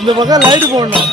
இந்த பக்கம் லைட் போடணும்.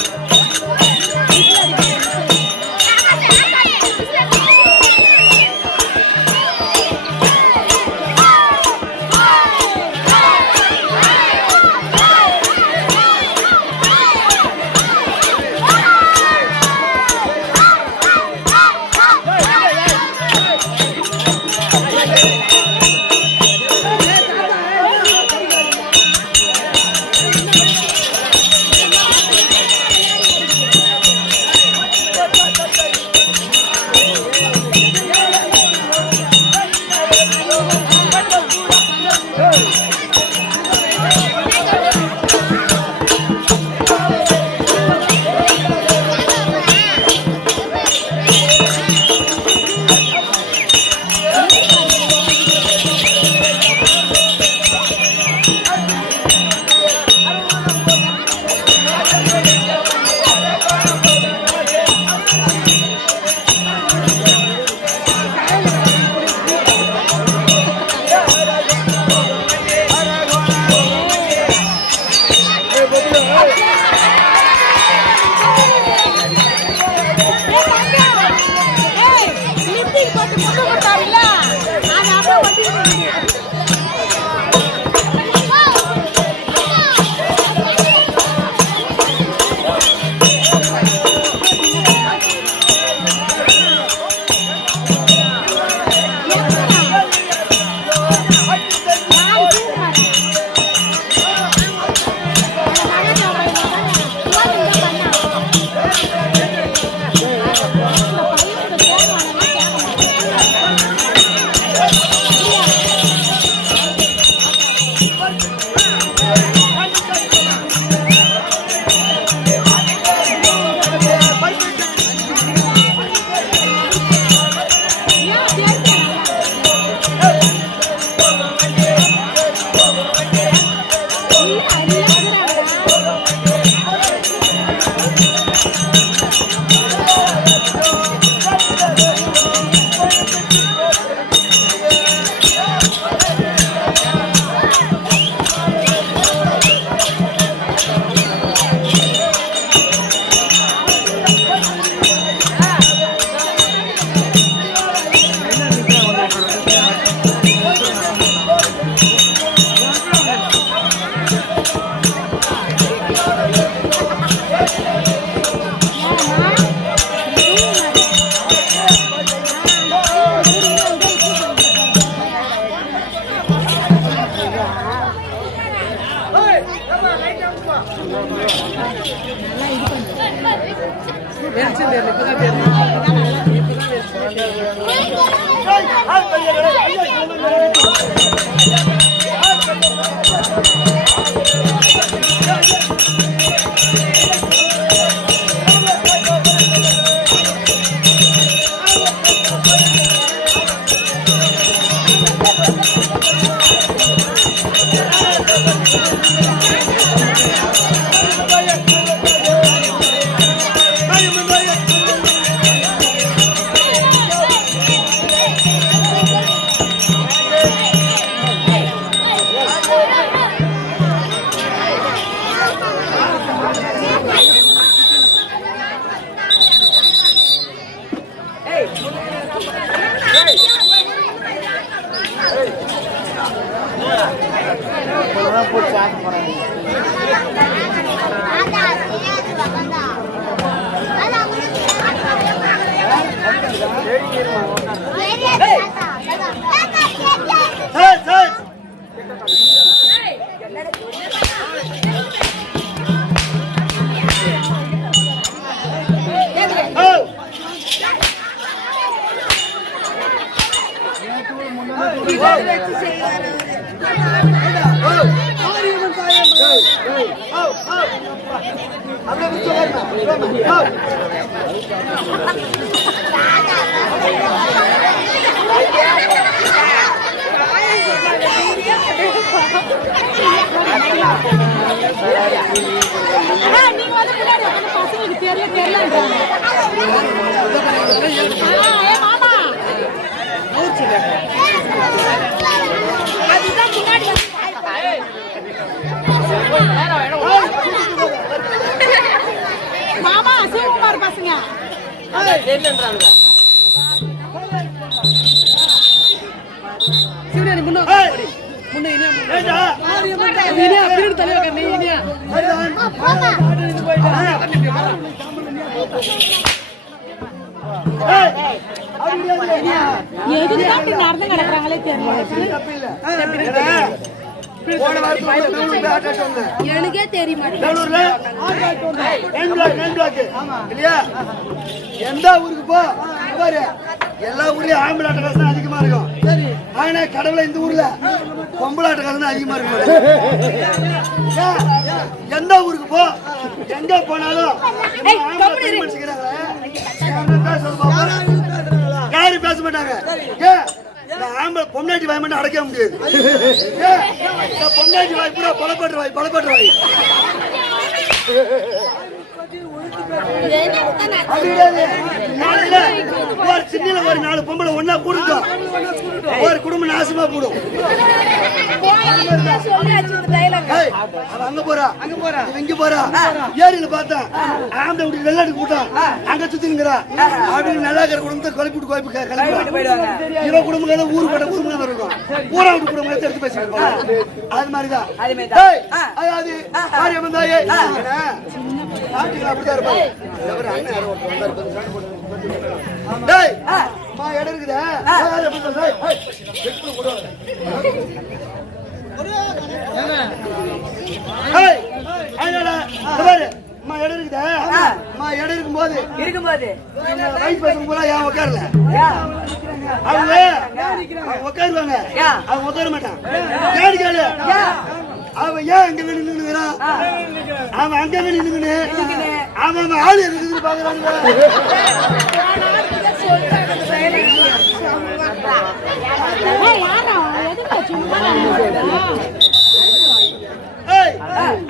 Oh, நீங்க வந்து பின்னாடி பசங்களுக்கு தெரியல மாமா அதுதான் பின்னாடி மாமா சிவகுமார் பசங்க சிவனி முன்ன நடந்து கிடக்குறாங்களே எனக்கே தெரிய மாட்டேங்குது எந்த ஊருக்கு போ எல்லா ஊர்லயும் ஆம்பளாட்ட காசு அதிகமா இருக்கும். ஆனா கடவுள இந்த ஊர்ல பொம்பளாட்ட காசு அதிகமா இருக்கும். எந்த ஊருக்கு போ எங்க போனாலும் யாரும் பேச மாட்டாங்க. ஆம்பளை பொம்னாட்டி வாய் மட்டும் அடைக்க முடியாது. பொம்னாட்டி வாய் பூரா பலப்பட்டு வாய் சின்ன ஒரு 4 பொம்பளை ஒன்னா கூடுதோம் ஒரு குடும்பம் நாசமா போடும். அங்க போறா இங்க போறா ஏரியில பார்த்தா ஆம்பளை விட்டு வெள்ளாட்டு கூட்டம் அங்க சுத்திங்கிறா அப்படின்னு நல்லா இருக்கிற குடும்பத்தை குழப்பிட்டு கோயப்பு இவ குடும்பம் ஊரு பட்ட குடும்பம் இருக்கும். ஊரா விட்டு குடும்பம் எடுத்து பேசுவாங்க. அது மாதிரிதான் அதாவது மாரியம்மந்தாயே அப்படிதான் இருப்பாங்க. இடம் இருக்குதா இடம் இருக்குதா இடம் இருக்கும்போது வயசு பசங்க போல ஏன் உட்காரல அவங்க உட்காருவாங்க அவங்க உட்கார மாட்டான் ஏன்னு கேளு அவன் ஏன் அங்க நின்னுக்கிறான் அவன் அங்க நின்னுக்கின்னு அவன் ஆளு இருக்குது பாக்குறாங்க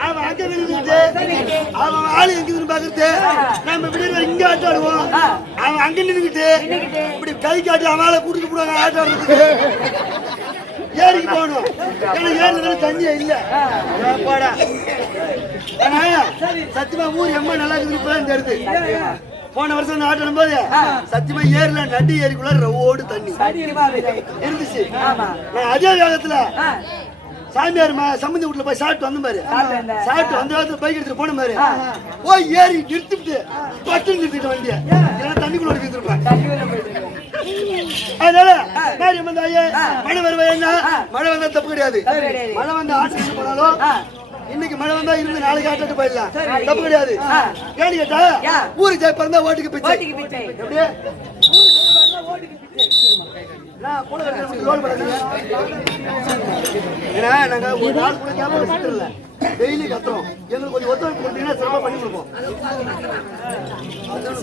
அவன் அங்க நின்னுக்கிட்டு அவன் ஆளு எங்க பாக்குறது நம்ம விடுற இங்க ஆட்டம் ஆடுவோம் அவன் அங்க நின்னுக்கிட்டு இப்படி கை காட்டி அவனால கூட்டிட்டு போடுவாங்க ஆட்டம் ஆடுறதுக்கு ஏரிக்கு போகணும். ஏன்னா ஏரில தண்ணியே இல்ல போடா சத்தியமா ஊர் எம்மா நல்லா இருக்குது தெரியுது. போன வருஷம் ஆட்டும் போது சத்தியமா ஏரில நட்டி ஏரிக்குள்ள ரவோடு தண்ணி இருந்துச்சு. நான் அதே வேகத்துல சாமியார் சம்பந்தி வீட்டுல போய் சாப்பிட்டு வந்த மாதிரி சாப்பிட்டு வந்த வாரத்துல பைக் எடுத்துட்டு போன மாதிரி போய் ஏறி நிறுத்திட்டு பட்டு நிறுத்திட்டு வண்டிய தண்ணிக்குள்ள எடுத்துருப்பேன். அதனால மாரியம்மன் தாயே மழை வருவா என்ன மழை வந்தா தப்பு கிடையாது. மழை வந்து ஆட்டு போனாலும் இன்னைக்கு மழை வந்தா இருந்து நாளைக்கு ஆட்டு போயிடலாம் தப்பு கிடையாது. ஏன்னு கேட்டா ஊருக்கு ஜெய் பிறந்தா ஓட்டுக்கு பிச்சை எப்படியே நாங்க ஒரு நாள் கூட கேட்கல டெய்லி கத்துறோம். எங்களுக்கு கொஞ்சம் ஒத்துழைப்பு கொடுத்தீங்கன்னா சிறப்பா பண்ணி கொடுப்போம்.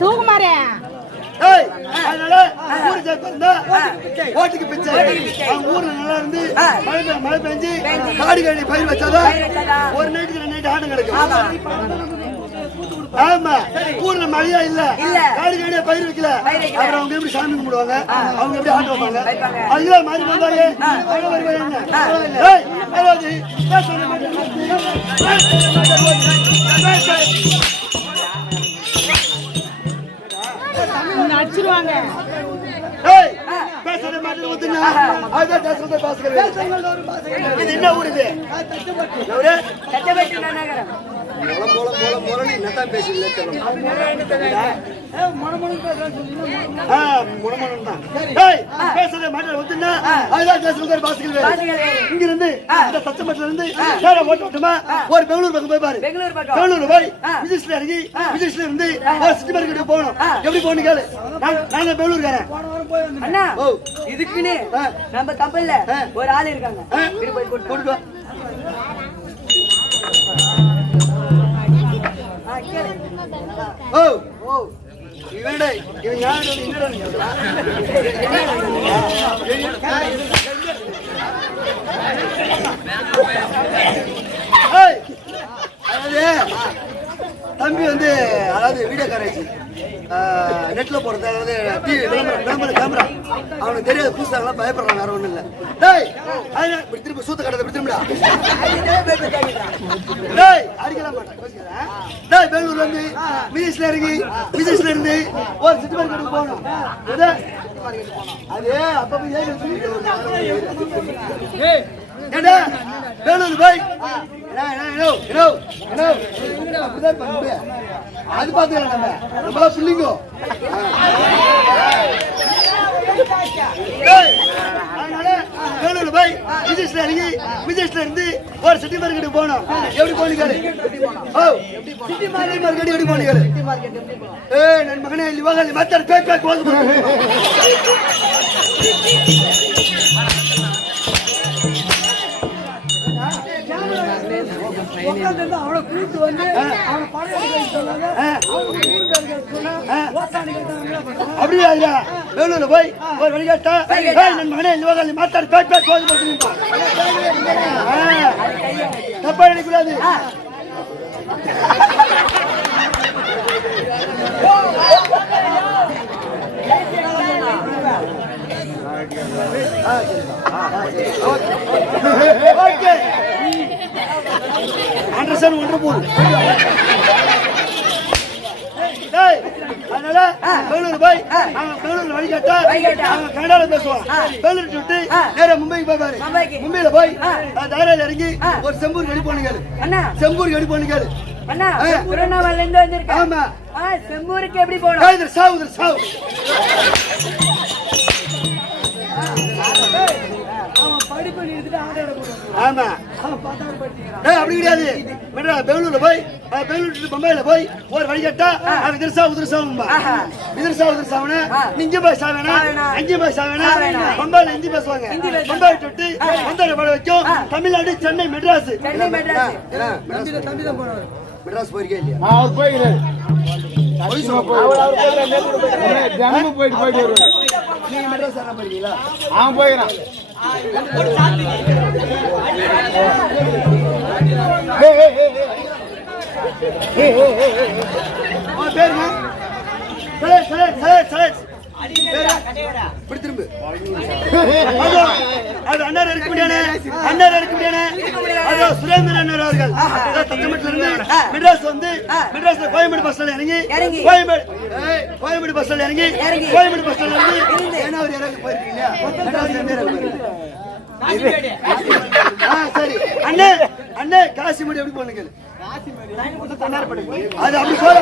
சுகுமாரே அதனால ஊரு ஜெயிப்பா ஓட்டுக்கு பிச்சை. அவங்க ஊர்ல நல்லா இருந்து மழை பெஞ்சு காடு கழி பயிர் வச்சாதான் ஒரு நைட்டுக்கு 2 நைட்டு ஆட்டம் கிடைக்கும். ஆமா ஊர்ல மழையா இல்ல காடு கழியா பயிர் வைக்கல அப்புறம் அவங்க எப்படி சாமி கும்பிடுவாங்க அவங்க எப்படி ஆட்டம் வைப்பாங்க. அதுதான் மாறி வந்தாலே அடிச்சிருவாங்க. என்ன ஊர் இது? ஒரு பெங்களூர் பக்கம் போய் பாரு. பெங்களூர் போய் விஜயஸ்ல இறங்கி விஜயஸ்ல இருந்து சிட்டி மார்க்கெட் போகணும். எப்படி போகணும் கேளு. நாங்க பெங்களூர்காரன். அண்ணா இதுக்குன்னு நம்ம கப்பல்ல ஒரு ஆள் இருக்காங்க. கூட்டிட்டு வா. ஓ ஓ இவனே இவன் யாரு என்னடா ஏய் தம்பி வந்து அதாவது வீடியோ கவரேஜ் நெட்ல போறது அதாவது டிவி விளம்பரம் கேமரா அவனுக்கு தெரியாது புதுசாக பயப்படுறாங்க வேற ஒண்ணும் இல்ல டேய் திரும்ப சூத்த கடை திரும்பிடா டேய் அடிக்கலாம் மாட்டேன் டேய் பெங்களூர்ல இருந்து விஜய்ஸ்ல இருந்து ஒரு சிட்டி மார்க்கெட்டுக்கு போகணும் அது அப்ப ஏண்டா வேலூர் போய் அது பாத்துக்கலாம் நம்மளா பிள்ளைங்கோ வேலூர் போய் விஜய்ஸ்ல இருந்து ஒரு சிட்டி மார்க்கெட்டுக்கு போகணும் எப்படி போனீங்க சிட்டி மார்க்கெட் எப்படி போனீங்க நன் மகனே இவாக மாத்தாடு பேக் போது அப்படியா வேலூர்ல போய் ஒரு வழிகாட்டா நன் மகனே இவாக மாத்தாடு பேக் போது தப்பா நினைக்கூடாது அண்டர்ஸ்டாண்ட் ஒன்று போதும் அதனால பெங்களூர் போய் பெங்களூர்ல வழிகாட்டா கனடால பேசுவோம் பெங்களூர் விட்டு நேரா மும்பைக்கு போய் பாரு மும்பையில போய் தாராள இறங்கி ஒரு செம்பூர் கடி போனீங்க செம்பூர் கடி போனீங்க ஆமா செம்பூருக்கு எப்படி போனோம் சாவு ஆமா அப்படி கிடையாது பெங்களூர்ல போய் பெங்களூர் பம்பாயில போய் ஒரு வழிகட்டா உதிரசாவன இங்க போய் சாவேனா அங்கே போய் சாவேனா பம்பாயில ஹிந்தி பேசுவாங்க பம்பாய் விட்டு வந்தாட படம் வைக்கும் தமிழ்நாடு சென்னை மெட்ராஸ் மெட்ராஸ் போயிருக்கே இல்லையா அவர் போயிருக்காரு போயிட்டு நீங்க மெட்ராஸ் என்ன போயிருக்கீங்களா அவன் போயிடான் பேருங்க திரும்ப அது அண்ணர் இருக்க முடியாது சுரேந்திரன் அண்ணர் அவர்கள் தங்கமட்டில இருந்து மெட்ராஸ் வந்து மெட்ராஸ்ல கோயம்பேடு பஸ் ஸ்டாண்ட்ல இறங்கி கோயம்பேடு பஸ் ஸ்டாண்ட்ல இறங்கி கோயம்பேடு பஸ் ஸ்டாண்ட்ல இருந்து ஏன்னா அவர் இறங்கி போயிருக்கீங்க சரி அண்ணே காசிமடி எப்படி போனீங்க அது அப்படி போல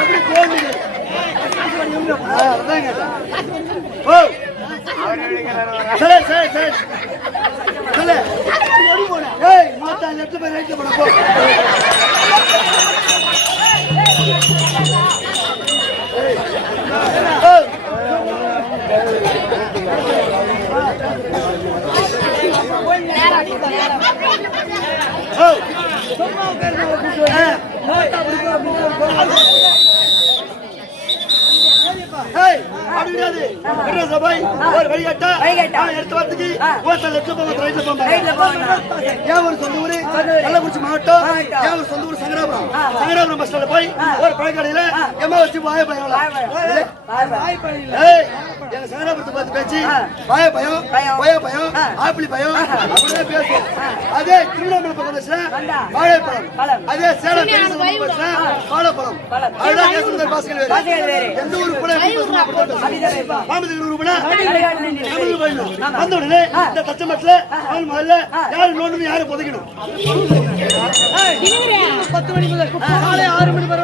எப்படி போனீங்க மாத்தா லெப்ட் போய் ரைட்ல போன போ சங்கராபுரம் பஸ் ஸ்டாண்ட்ல போய் ஒரு பழக்கடையில எம்மா வச்சு வாய பயம் எங்க சங்கராபுரத்தை பார்த்து பேச்சு வாய பயம் ஆப்பிளி பயம் அப்படியே பேசுவோம். அதே திருவண்ணாமலை பக்கம் பேசுனா வாழைப்பழம், அதே சேலம் வாழைப்பழம். அதுதான் கேசந்தர் பாஸ்கர் வேறு. எந்த ஊருக்கு போனா வந்த உடனே இந்த தச்சமட்டில அவன் முதல்ல யாரு நோண்டு யாரு புதைக்கணும். 10 மணி முதல் காலை 6 மணி வரை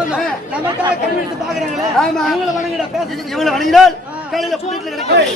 நமக்காக கல்வி எடுத்து பாக்குறாங்களே. ஆமா, இவங்களை வணங்கிடா, இவங்களை வணங்கினால் காலையில புண்ணியத்துல கிடைக்கும்.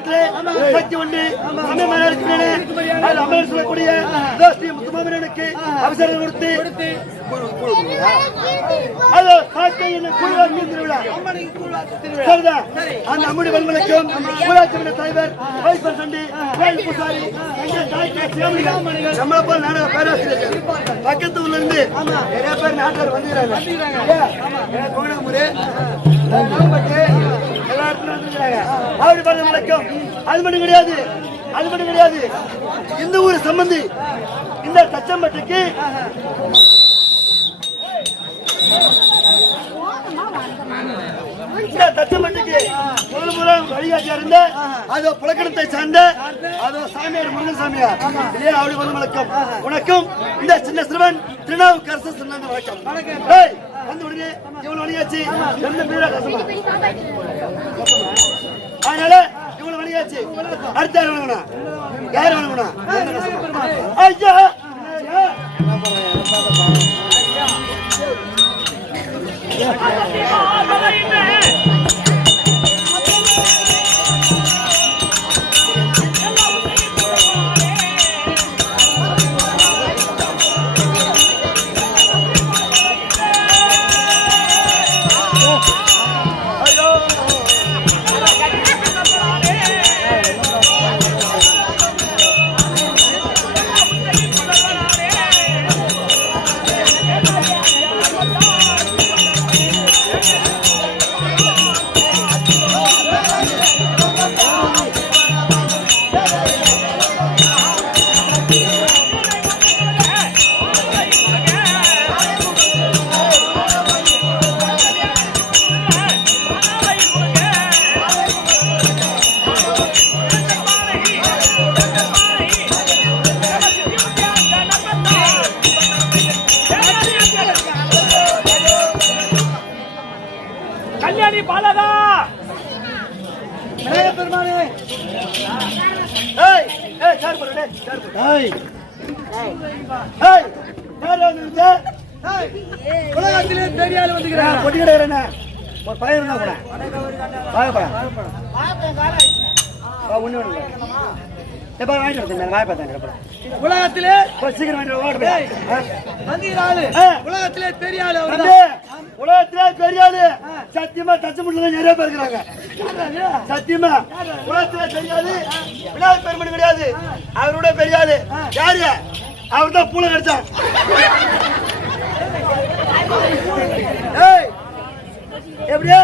இடத்துல சக்தி உண்டு சமயமான இருக்கிறேன் அதில் அமரர் சொல்லக்கூடிய ஸ்ரீ முத்துமாமனுக்கு அவசரம் கொடுத்து அதோ காக்கை என்ன கூழ்வார் மீன் திருவிழா சரிதான் அந்த அம்முடி வன்மலைக்கும் ஊராட்சி மன்ற தலைவர் வைஸ் பிரசிடண்ட் கோயில் பூசாரி நம்மளை போல நாடக பேராசிரியர் பக்கத்து ஊர்ல இருந்து நிறைய பேர் நாட்டார் வந்துக்கிறாங்க கோணமுறை எல்லா இடத்துல வந்துக்கிறாங்க அவரு பல வணக்கம் அது மட்டும் கிடையாது இந்த ஊர் சம்பந்தி இந்த தச்சம்பட்டுக்கு முதல் வழிகாட்டியா இருந்த அதோ புலக்கணத்தை சார்ந்த அதோ சாமியார் முருகன் சாமியார் இல்லையா அவரு வந்து வணக்கம் உனக்கும் இந்த சின்ன சிறுவன் திருநாவுக்கரசு சொன்ன வணக்கம் வந்து உடனே இவ்வளவு வழியாச்சு எந்த பேரா கசமா அதனால இவ்வளவு வழியாச்சு அடுத்த யார் வணங்கணும் யார் வணங்கணும் ஐயா உலகத்திலே பெரிய ஆள் வந்துக்கிறேன் பொட்டி கிடைக்கிறேன் ஒரு பையன் இருந்தா கூட உலகத்திலே சீக்கிரம் உலகத்திலே பெரிய ஆளு உலகத்திலே பெரிய ஆளு சத்தியமா தச்சு முடியல நிறைய பேர் இருக்கிறாங்க சத்தியமா உலகத்திலே பெரிய ஆளு விநாயகர் பெருமன் கிடையாது அவரோட பெரிய ஆளு யாரு அவர் தான் பூனை கடிச்சான் எப்படியே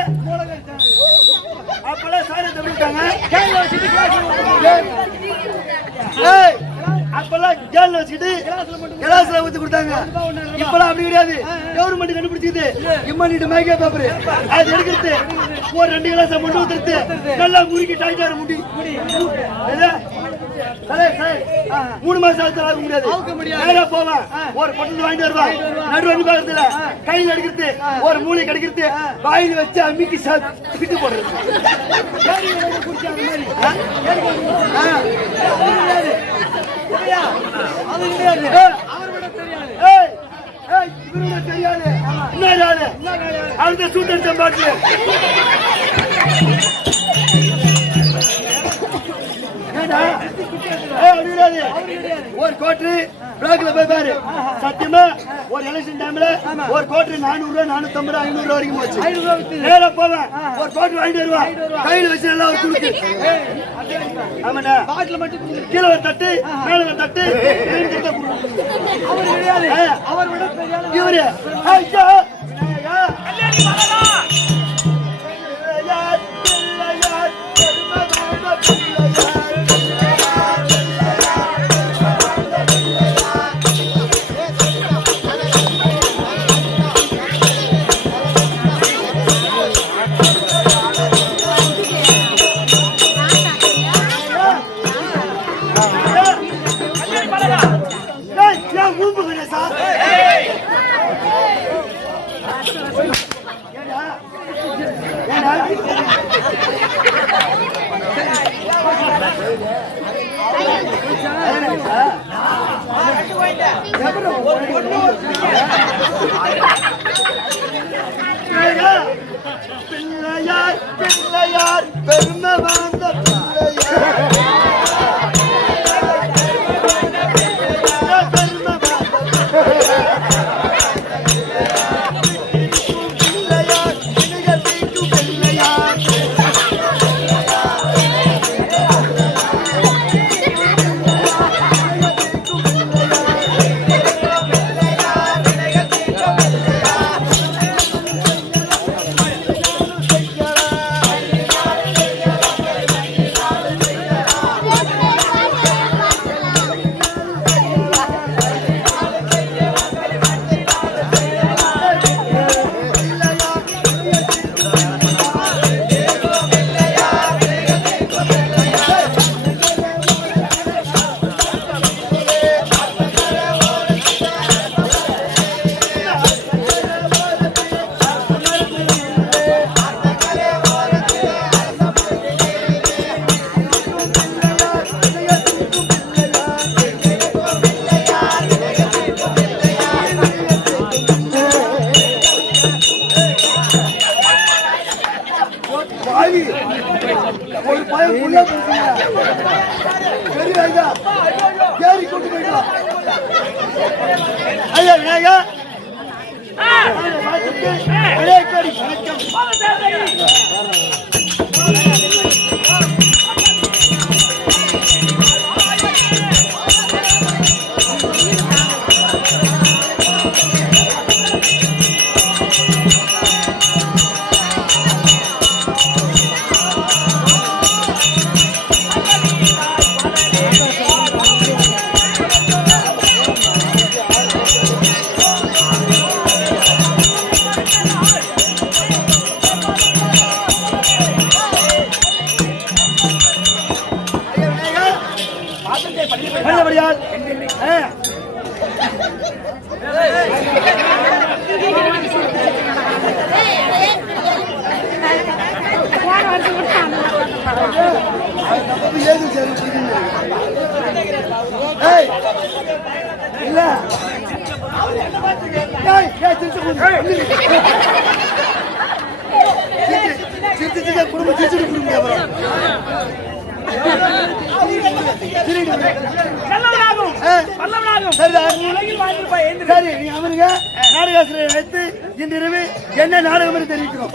அப்பெல்லாம் சாரி தப்பிட்டாங்க அப்பெல்லாம் கேள்ல வச்சுக்கிட்டு கிளாஸ்ல ஊத்தி கொடுத்தாங்க இப்பெல்லாம் அப்படி கிடையாது கவர்மெண்ட் கண்டுபிடிச்சது இம்மனிட்டு மேக்கே பேப்பர் அது எடுக்கிறது ஒரு 2 கிளாஸ் மட்டும் ஊத்துறது நல்லா முறுக்கி டைட்டாரு முடி 3 மாசம் ஆக முடியாது போவான் ஒரு பொட்டல் வாங்கிட்டு வருவான் நடு வண்டி பாக்கிறதுல கையில் எடுக்கிறது ஒரு மூளை கிடைக்கிறது வாயில் வச்சு அம்மிக்கு பிட்டு போடுறது தெரியாது அடுத்த சூட்டர் பாட்டு ஒரு கோட்டரி பிளாக்ல போய் பாரு சத்தியமா ஒரு எலெக்ஷன் டைம்ல ஒரு கோட்டரி 400 ரூபாய் 450 500 வரைக்கும் போச்சு நேரா போவேன் ஒரு கோட்டரி வாங்கிட்டு வருவான் கையில வச்சு நல்லா ஒரு குடுக்கு ஆமாடா பாட்டில மட்டும் கீழே ஒரு தட்டு மேல ஒரு தட்டு அவர் கிடையாது அவர் விட பெரிய இவரு ஐயா கல்யாணி வரடா பிள்ளையார் பெருமை வாழ்ந்த பிள்ளையார் பெரிய ஐயா ஏறி கூட்டு போயிட்டா ஐயா விநாயகா விநாயகடி வணக்கம் நல்லபடியால் இல்ல குடும்பம் சிரிச்சுட்டு குடும்பம் சரி நீ அவனுங்க நாடகாசிரியர் வைத்து இன்றிரவு என்ன நாடகம் என்று தெரிவிக்கிறோம்.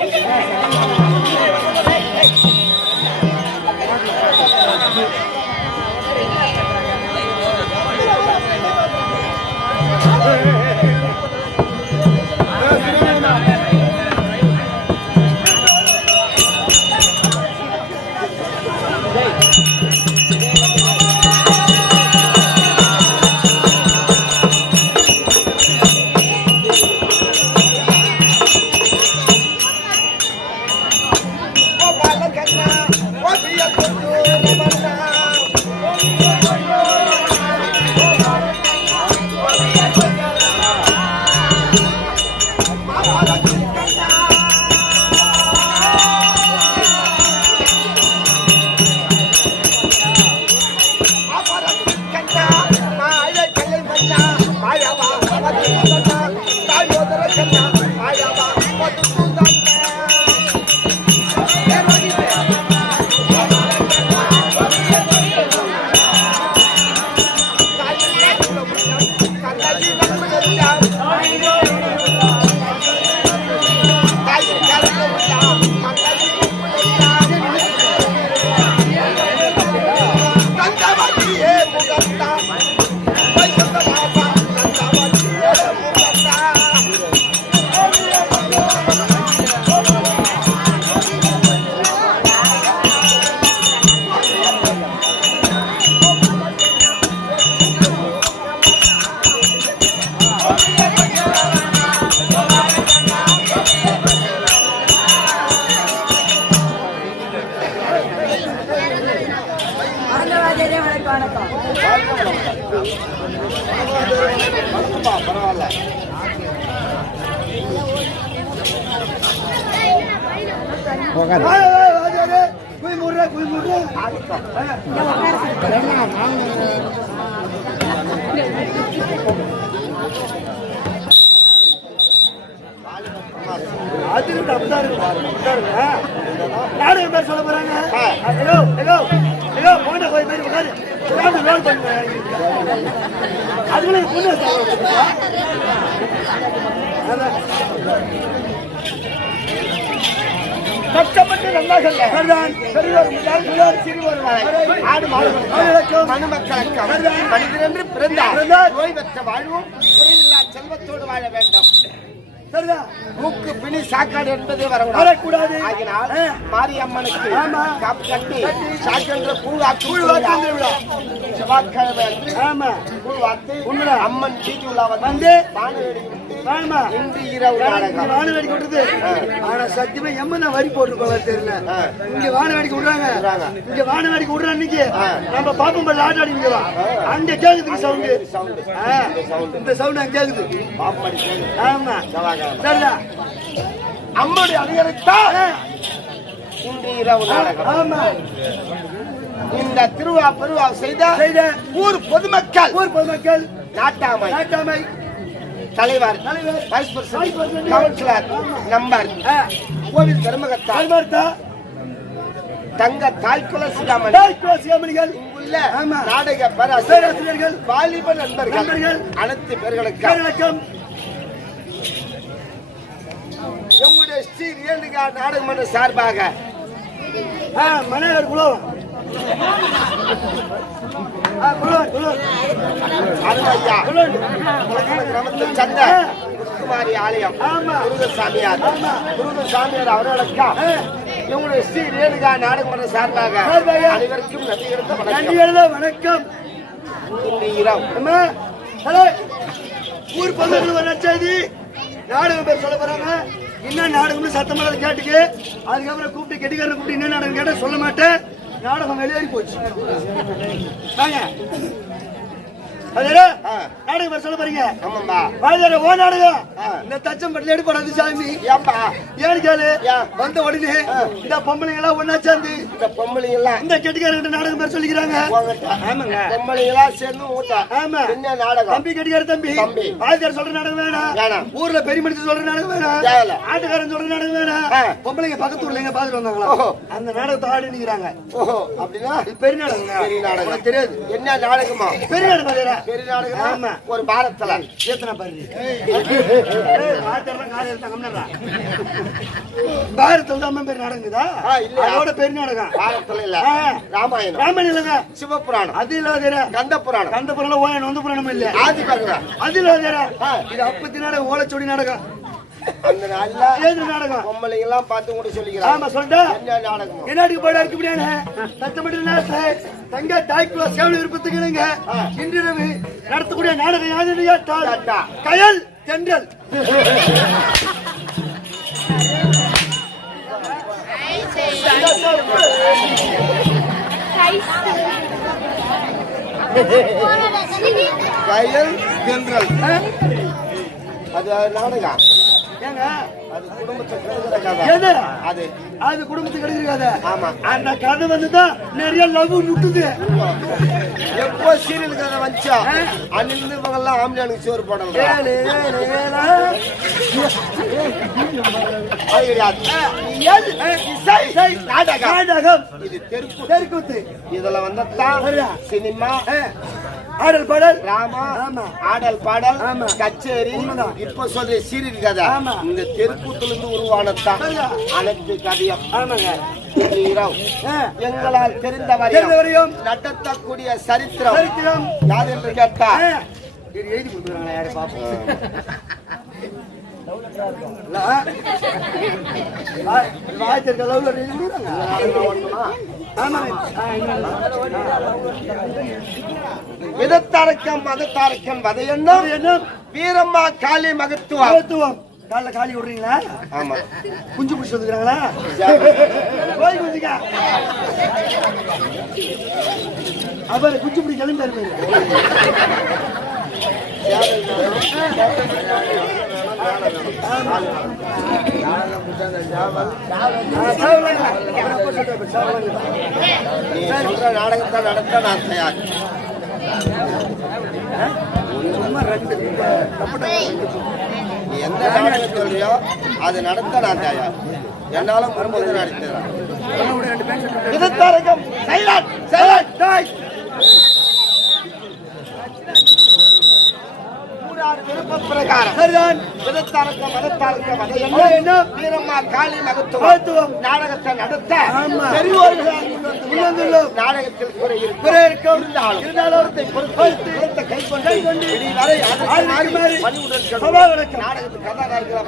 நாடகம் பேர் சொல்ல போறாங்க. அதுக்குள்ள பொண்ணு கஷ்டப்பட்டு நல்லா சொல்ல பெரியவர் முதல் சிறுவர் ஆடு மனுமக்களுக்கும் மனிதனென்று பிறந்தார் நோய் பெற்ற வாழ்வும் குறையில்லா செல்வத்தோடு வாழ வேண்டும். மூக்கு பிணி சாக்காடு என்பதே வரக்கூடாது. ஆகினால் மாரியம்மனுக்கு காப்பு கட்டி சாக்கென்ற செவ்வாய்க்கிழமை கூழ் வார்த்து அம்மன் வீட்டு உலா வந்து இன்று இரவு வான வேடிக்கை விட்டுறது. ஆனா சத்தியமா எம்மன் வரி போட்டுருக்கோம் தெரியல. இங்க வான வேடிக்கை விடுறாங்க. இங்க வான வேடிக்கை விடுற அன்னைக்கு நம்ம பாப்பம் பல்ல ஆட்ட ஆடிக்கிறோம். அங்க கேக்குது சவுண்டு. இந்த சவுண்ட் அங்க கேக்குது. ஆமா சரிதா. அம்மனுடைய அதிகாரத்தான் இன்று இரவு நாடகம். ஆமா இந்த திருவா பெருவா செய்த ஊர் பொதுமக்கள் நாட்டாமை தலைவர் வைஸ் பிரசிடென்ட் கவுன்சிலர் நம்பர் கோவில் தர்மகர்த்தா தங்க தாய்க்குல சிகாமணி சிகாமணிகள் இங்குள்ள ஆமா. நாடக பேராசிரியர்கள் வாலிப நண்பர்கள் அனைத்து பேர்களுக்கு வணக்கம். எம்முடைய ஸ்ரீ ரேணுகா நாடக மன்ற சார்பாக மனைவர் குலோவன் அருமையா கிராமத்தை சந்த முத்துமாரி ஆலயம் முருகசாமியார் அவர்களுக்கா எங்களுடைய ஸ்ரீ ரேணுகா நாடக மன்ற சார்பாக அனைவருக்கும் நன்றி வணக்கம். இரவு ஊர் பகுதியில் வர செய்தி நாடகம் பேர் சொல்ல போறாங்க. என்ன நாடகம்னு சத்தமாக கேட்டுக்கு அதுக்கப்புறம் கூப்பிட்டு கெட்டிக்காரன் கூப்பிட்டு என்ன நாடகம் கேட்ட சொல்ல மாட்டேன். நாடகம் வெளியேறி போச்சு. நாடகம் பேர் சொல்ல போறீங்க. ஓ நாடகம் இந்த தச்சம்பட்டில எடுப்படாது சாமி. ஏன்னு கேளு. வந்த உடனே இந்த பொம்பளைங்க எல்லாம் ஒன்னா சேர்ந்து இந்த பொம்பளைங்க எல்லாம் இந்த கெட்டிக்காரன் நாடகம் பேர் சொல்லிக்கிறாங்க. ஆமாங்க பொம்பளைங்க எல்லாம் சேர்ந்து ஆமா என்ன நாடகம் தம்பி கெட்டிக்கார தம்பி ஆதிகார சொல்ற நாடகம் வேணாம். ஊர்ல பெரிய மனுஷன் சொல்ற நாடகம் வேணாம். ஆட்டுக்காரன் சொல்ற நாடகம் வேணாம். பொம்பளைங்க பக்கத்து ஊர்ல எங்க பாத்துட்டு வந்தாங்களா அந்த நாடகத்தை ஆடி நிக்கிறாங்க. அப்படின்னா பெரிய நாடகம். பெரிய நாடகம் தெரியாது என்ன நாடகமா பெரிய நாடகம். பெரிய நாடகம் ஒரு பாரத்துல எத்தனை பாரு பாரத்தில் தான் பெரிய நாடகங்குதா அதோட பெரிய நாடகம் பாரத்துல இல்ல ராமாயணம் ராமாயணம் இல்லங்க சிவபுராணம் அது இல்லாத கந்த புராணம் கந்த புராணம் ஓயன் வந்து புராணம் இல்ல ஆதி பகவான் அது இல்லாத இது அப்பத்தி நாடகம் ஓலைச்சொடி நாடகம். அந்த நாள்ல ஏது நாடகம் பொம்பளைங்க எல்லாம் பார்த்து கூட சொல்லிக்கிறாங்க. ஆமா சொல்லிட்டா என்ன நாடகம் என்னத்துக்கு போட இருக்கு முடியாது சத்தமிட்டு நேரத்துல தங்க தாய்க்குள்ள சேவல் விருப்பத்துக்கு இல்லைங்க இன்றிரவு நடத்தக்கூடிய நாடகம் யாரு கயல் தென்றல். கயல் தென்றல் அது நாடகம் ஏங்க அது குடும்பத்துக்கு கெடுக்கிற கதை. எது அது அது குடும்பத்துக்கு கெடுக்கிற கதை. ஆமா அந்த கதை வந்துதான் நிறைய லவ் முட்டுது. எப்போ சீரியல் கதை வந்துச்சா அன்னிலிருந்து இவங்க எல்லாம் ஆம்பளையானுக்கு சோறு போடணும். நாடகம் இது தெருக்கூத்து. இதுல வந்தா சினிமா ஆடல் பாடல் டிராமா ஆடல் பாடல் கச்சேரி இப்ப சொல்ற சீரியல் கதை இந்த தெருக்கூத்துல இருந்து உருவானதான் அனைத்து கதையும். எங்களால் தெரிந்த வரையும் நடத்தக்கூடிய சரித்திரம் யார் என்று கேட்டா எழுதி கொடுக்குறாங்களா யாரு பாப்போம். விதத்தாரக்கம் மதத்தாரக்கம் வதை எண்ணம் வீரம்மா காளி மகத்துவம். காலைல காலி விடுறீங்களா? ஆமா குஞ்சு பிடிச்சி வந்துக்கிறாங்களா? போய் குஞ்சுக்க அவரு குஞ்சு பிடி கிளம்பி இருப்பாரு. நீ சொல்ற நாடகத்தை நடத்த நான் தயார். நீ எந்த நாடகம் சொல்றியோ அது நடத்த நான் தயார். என்னாலும் குடும்பத்தை நடத்துறேன். வீரம்மா காளி மகத்துவம் நாடகத்தை நடத்த பெரியோர்கள் நாடகத்தில் குறை இருக்கும். கை கொண்டு நாடகத்தில் கதாநாயகர்